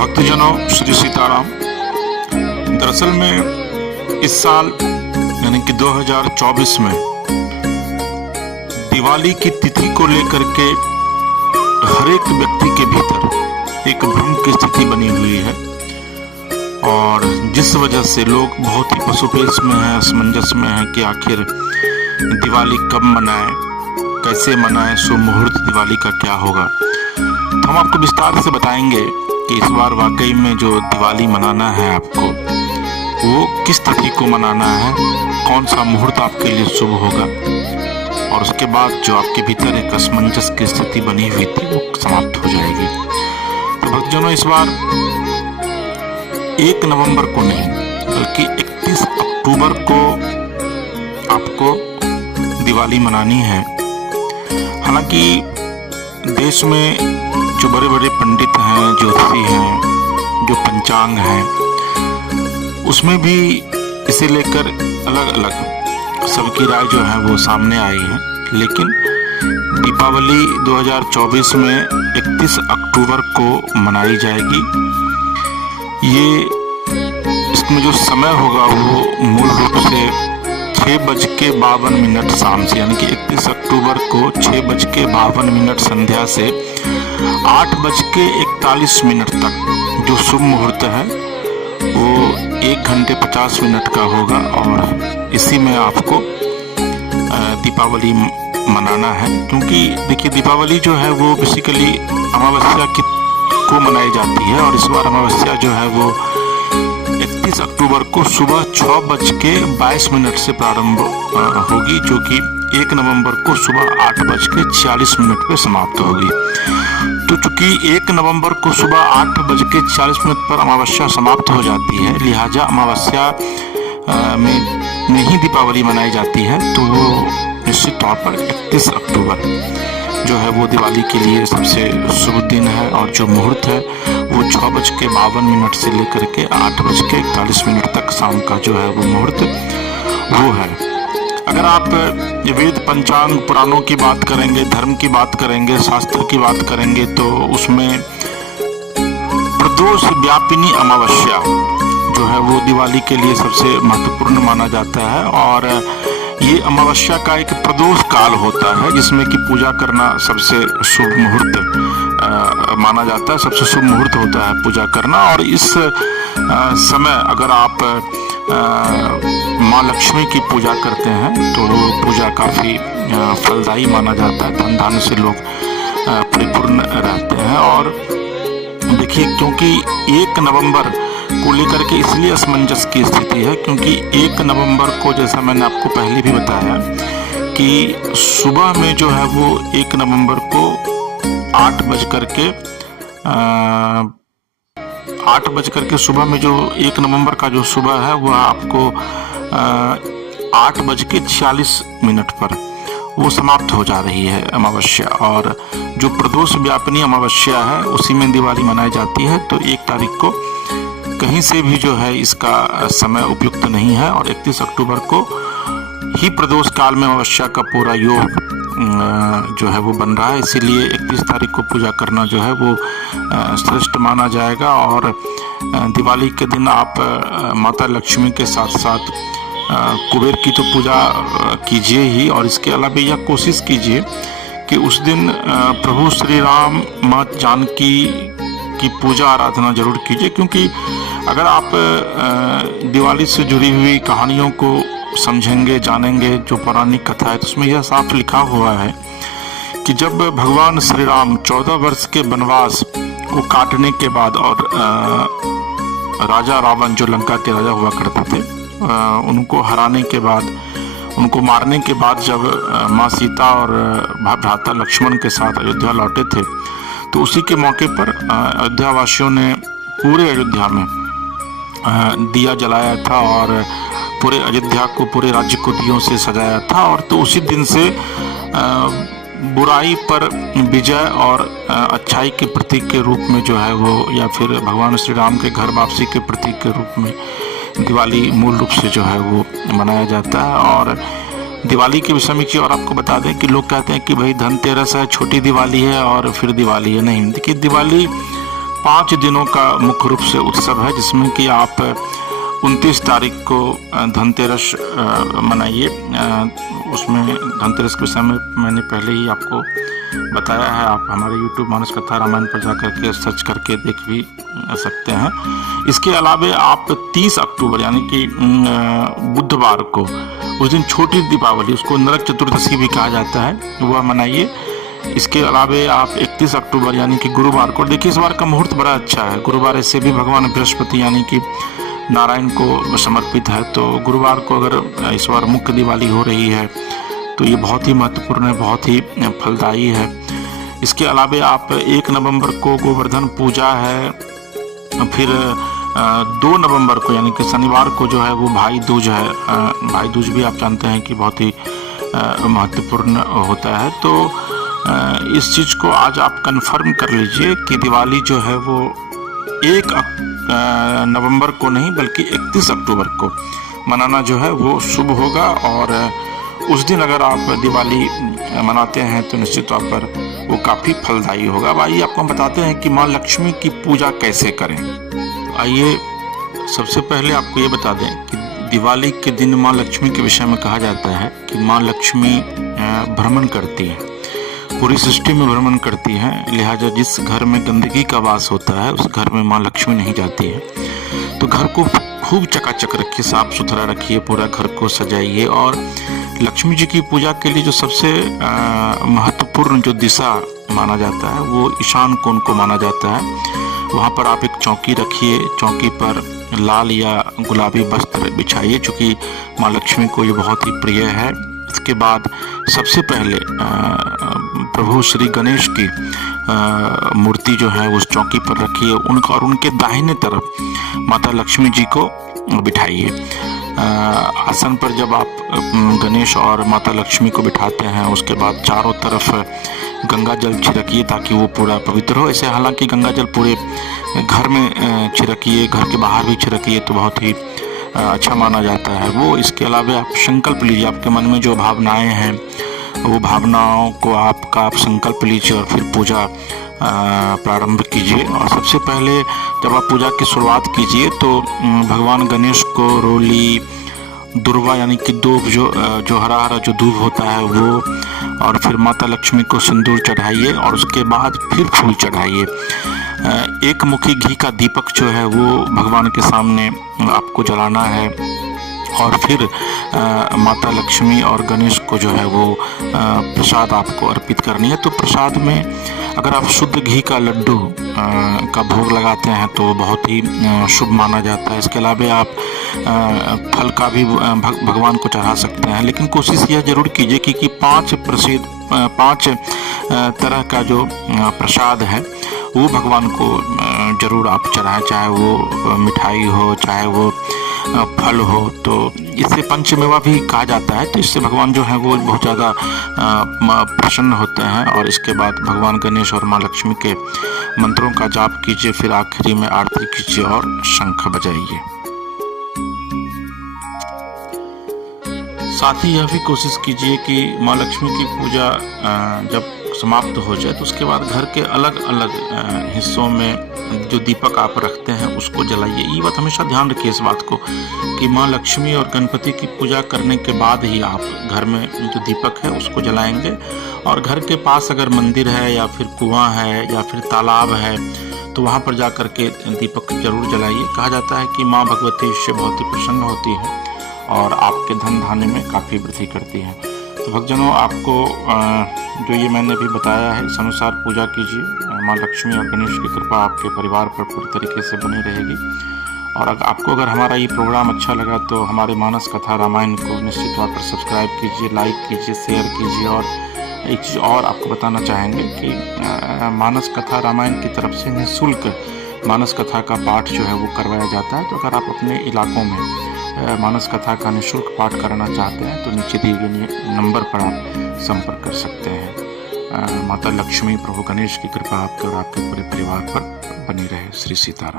भक्तजनों, श्री सीताराम। दरअसल में इस साल यानी कि 2024 में दिवाली की तिथि को लेकर के हर एक व्यक्ति के भीतर एक भ्रम की स्थिति बनी हुई है और जिस वजह से लोग बहुत ही पसुपेश में हैं, असमंजस में हैं कि आखिर दिवाली कब मनाएं, कैसे मनाएं, शुभ मुहूर्त दिवाली का क्या होगा। तो हम आपको विस्तार से बताएंगे कि इस बार वाकई में जो दिवाली मनाना है आपको, वो किस तिथि को मनाना है, कौन सा मुहूर्त आपके लिए शुभ होगा और उसके बाद जो आपके भीतर एक असमंजस की स्थिति बनी हुई थी वो समाप्त हो जाएगी। तो भक्तजनों, इस बार 1 नवंबर को नहीं बल्कि 31 अक्टूबर को आपको दिवाली मनानी है। हालांकि देश में जो बड़े बड़े पंडित हैं, ज्योतिषी हैं, जो पंचांग हैं, उसमें भी इसे लेकर अलग अलग सबकी राय जो है वो सामने आई है। लेकिन दीपावली 2024 में 31 अक्टूबर को मनाई जाएगी। ये इसमें जो समय होगा वो मूल रूप से 6:52 शाम से, यानी कि 31 अक्टूबर को 6:52 संध्या से 8:41 तक जो शुभ मुहूर्त है वो 1 घंटे 50 मिनट का होगा और इसी में आपको दीपावली मनाना है। क्योंकि देखिए, दीपावली जो है वो बेसिकली अमावस्या को मनाई जाती है और इस बार अमावस्या जो है वो 31 अक्टूबर को सुबह 6:22 से प्रारंभ होगी, जो कि 1 नवंबर को सुबह 8:46 पे समाप्त होगी। तो चूंकि 1 नवंबर को सुबह 8:46 पर अमावस्या समाप्त हो जाती है, लिहाजा अमावस्या में ही दीपावली मनाई जाती है। तो वो निश्चित तौर पर 31 अक्टूबर जो है वो दिवाली के लिए सबसे शुभ दिन है और जो मुहूर्त है वो 6:52 से लेकर के 8:41 तक शाम का जो है वो मुहूर्त वो है। अगर आप वेद, पंचांग, पुराणों की बात करेंगे, धर्म की बात करेंगे, शास्त्र की बात करेंगे, तो उसमें प्रदोष व्यापिनी अमावस्या जो है वो दिवाली के लिए सबसे महत्वपूर्ण माना जाता है और ये अमावस्या का एक प्रदोष काल होता है जिसमें कि पूजा करना सबसे शुभ मुहूर्त माना जाता है, सबसे शुभ मुहूर्त होता है पूजा करना। और इस समय अगर आप माँ लक्ष्मी की पूजा करते हैं तो पूजा काफ़ी फलदायी माना जाता है, धन धान्य से लोग परिपूर्ण रहते हैं। और देखिए, क्योंकि 1 नवंबर को लेकर के इसलिए असमंजस की स्थिति है क्योंकि 1 नवंबर को, जैसा मैंने आपको पहले भी बताया, कि सुबह में जो है वो 1 नवंबर को 8 सुबह में जो 1 नवंबर का जो सुबह है वह आपको 8:46 पर वो समाप्त हो जा रही है अमावस्या। और जो प्रदोष व्यापिनी अमावस्या है उसी में दिवाली मनाई जाती है। तो 1 तारीख को कहीं से भी जो है इसका समय उपयुक्त नहीं है और 31 अक्टूबर को ही प्रदोष काल में अमावस्या का पूरा योग जो है वो बन रहा है। इसीलिए 31 तारीख को पूजा करना जो है वो श्रेष्ठ माना जाएगा। और दिवाली के दिन आप माता लक्ष्मी के साथ साथ कुबेर की तो पूजा कीजिए ही, और इसके अलावा यह कोशिश कीजिए कि उस दिन प्रभु श्री राम, माँ जानकी की पूजा आराधना जरूर कीजिए। क्योंकि अगर आप दिवाली से जुड़ी हुई कहानियों को समझेंगे, जानेंगे, जो पौराणिक कथा है, तो उसमें यह साफ लिखा हुआ है कि जब भगवान श्री राम 14 वर्ष के वनवास को काटने के बाद और राजा रावण, जो लंका के राजा हुआ करते थे, उनको हराने के बाद, उनको मारने के बाद जब माँ सीता और भ्राता लक्ष्मण के साथ अयोध्या लौटे थे, तो उसी के मौके पर अयोध्या वासियों ने पूरे अयोध्या में दिया जलाया था और पूरे अयोध्या को, पूरे राज्य को दियों से सजाया था। और तो उसी दिन से बुराई पर विजय और अच्छाई के प्रतीक के रूप में जो है वो, या फिर भगवान श्री राम के घर वापसी के प्रतीक के रूप में दिवाली मूल रूप से जो है वो मनाया जाता है। और दिवाली के विषय में की और आपको बता दें कि लोग कहते हैं कि भाई धनतेरस है, छोटी दिवाली है और फिर दिवाली है। नहीं, देखिए, दिवाली 5 दिनों का मुख्य रूप से उत्सव है, जिसमें कि आप 29 तारीख को धनतेरस मनाइए। उसमें धनतेरस के विषय में मैंने पहले ही आपको बताया है। आप हमारे YouTube मानस कथा रामायण पर जा करके सर्च करके देख भी सकते हैं। इसके अलावा आप 30 अक्टूबर यानी कि बुधवार को, उस दिन छोटी दीपावली, उसको नरक चतुर्दशी भी कहा जाता है, वह मनाइए। इसके अलावा आप 31 अक्टूबर यानी कि गुरुवार को, देखिए इस बार का मुहूर्त बड़ा अच्छा है। गुरुवार ऐसे भी भगवान बृहस्पति यानी कि नारायण को समर्पित है, तो गुरुवार को अगर इस बार मुख्य दिवाली हो रही है तो ये बहुत ही महत्वपूर्ण है, बहुत ही फलदायी है। इसके अलावा आप 1 नवंबर को गोवर्धन पूजा है, फिर 2 नवंबर को यानी कि शनिवार को जो है वो भाई दूज है। भाई दूज भी आप जानते हैं कि बहुत ही महत्वपूर्ण होता है। तो इस चीज़ को आज आप कंफर्म कर लीजिए कि दिवाली जो है वो 1 नवंबर को नहीं बल्कि 31 अक्टूबर को मनाना जो है वो शुभ होगा। और उस दिन अगर आप दिवाली मनाते हैं तो निश्चित तौर पर वो काफ़ी फलदायी होगा। अब आइए आपको हम बताते हैं कि माँ लक्ष्मी की पूजा कैसे करें। तो आइए सबसे पहले आपको ये बता दें कि दिवाली के दिन माँ लक्ष्मी के विषय में कहा जाता है कि माँ लक्ष्मी भ्रमण करती है, पूरी सृष्टि में भ्रमण करती है। लिहाजा जिस घर में गंदगी का वास होता है उस घर में माँ लक्ष्मी नहीं जाती है। तो घर को खूब चकाचक रखिए, साफ सुथरा रखिए, पूरा घर को सजाइए। और लक्ष्मी जी की पूजा के लिए जो सबसे महत्वपूर्ण जो दिशा माना जाता है वो ईशान कोण को माना जाता है। वहाँ पर आप एक चौकी रखिए, चौकी पर लाल या गुलाबी वस्त्र बिछाइए, चूँकि माँ लक्ष्मी को ये बहुत ही प्रिय है। इसके बाद सबसे पहले प्रभु श्री गणेश की मूर्ति जो है उस चौकी पर रखिए, उनका और उनके दाहिने तरफ माता लक्ष्मी जी को बिठाइए। आसन पर जब आप गणेश और माता लक्ष्मी को बिठाते हैं उसके बाद चारों तरफ गंगा जल छिड़किए ताकि वो पूरा पवित्र हो। ऐसे हालांकि गंगा जल पूरे घर में छिड़किए, घर के बाहर भी छिड़किए तो बहुत ही अच्छा माना जाता है वो। इसके अलावा आप संकल्प लीजिए, आपके मन में जो भावनाएं हैं वो भावनाओं को आप संकल्प लीजिए और फिर पूजा प्रारंभ कीजिए। और सबसे पहले जब आप पूजा की शुरुआत कीजिए तो भगवान गणेश को रोली, दुर्वा यानी कि दूब, जो हरा हरा जो दूब होता है वो, और फिर माता लक्ष्मी को सिंदूर चढ़ाइए और उसके बाद फिर फूल चढ़ाइए। एक मुखी घी का दीपक जो है वो भगवान के सामने आपको जलाना है। और फिर माता लक्ष्मी और गणेश को जो है वो प्रसाद आपको अर्पित करनी है। तो प्रसाद में अगर आप शुद्ध घी का लड्डू का भोग लगाते हैं तो बहुत ही शुभ माना जाता है। इसके अलावा आप फल का भी भगवान को चढ़ा सकते हैं, लेकिन कोशिश यह जरूर कीजिए कि 5 तरह का जो प्रसाद है वो भगवान को जरूर आप चढ़ाएं, चाहे वो मिठाई हो, चाहे वो फल हो। तो इससे पंचमेवा भी कहा जाता है, तो इससे भगवान जो है वो बहुत ज़्यादा प्रसन्न होते हैं। और इसके बाद भगवान गणेश और माँ लक्ष्मी के मंत्रों का जाप कीजिए, फिर आखिरी में आरती कीजिए और शंख बजाइए। साथ ही यह भी कोशिश कीजिए कि माँ लक्ष्मी की पूजा जब समाप्त हो जाए तो उसके बाद घर के अलग अलग हिस्सों में जो दीपक आप रखते हैं उसको जलाइए। ये बात हमेशा ध्यान रखिए इस बात को कि माँ लक्ष्मी और गणपति की पूजा करने के बाद ही आप घर में जो दीपक है उसको जलाएंगे। और घर के पास अगर मंदिर है या फिर कुआं है या फिर तालाब है तो वहाँ पर जा कर के दीपक जरूर जलाइए। कहा जाता है कि माँ भगवती इससे बहुत ही प्रसन्न होती है और आपके धन धान्य में काफ़ी वृद्धि करती हैं। तो भक्तजनों, आपको जो ये मैंने भी बताया है इस अनुसार पूजा कीजिए। माँ लक्ष्मी और गणेश की कृपा आपके परिवार पर पूरी तरीके से बनी रहेगी। और आपको अगर हमारा ये प्रोग्राम अच्छा लगा तो हमारे मानस कथा रामायण को निश्चित तौर पर सब्सक्राइब कीजिए, लाइक कीजिए, शेयर कीजिए। और एक चीज़ और आपको बताना चाहेंगे कि मानस कथा रामायण की तरफ से निःशुल्क मानस कथा का पाठ जो है वो करवाया जाता है। तो अगर आप अपने इलाकों में मानस कथा का निःशुल्क पाठ कराना चाहते हैं तो नीचे दिए गए नंबर पर आप संपर्क कर सकते हैं। माता लक्ष्मी प्रभु गणेश की कृपा आपके और आपके पूरे परिवार पर बनी रहे। श्री सीताराम।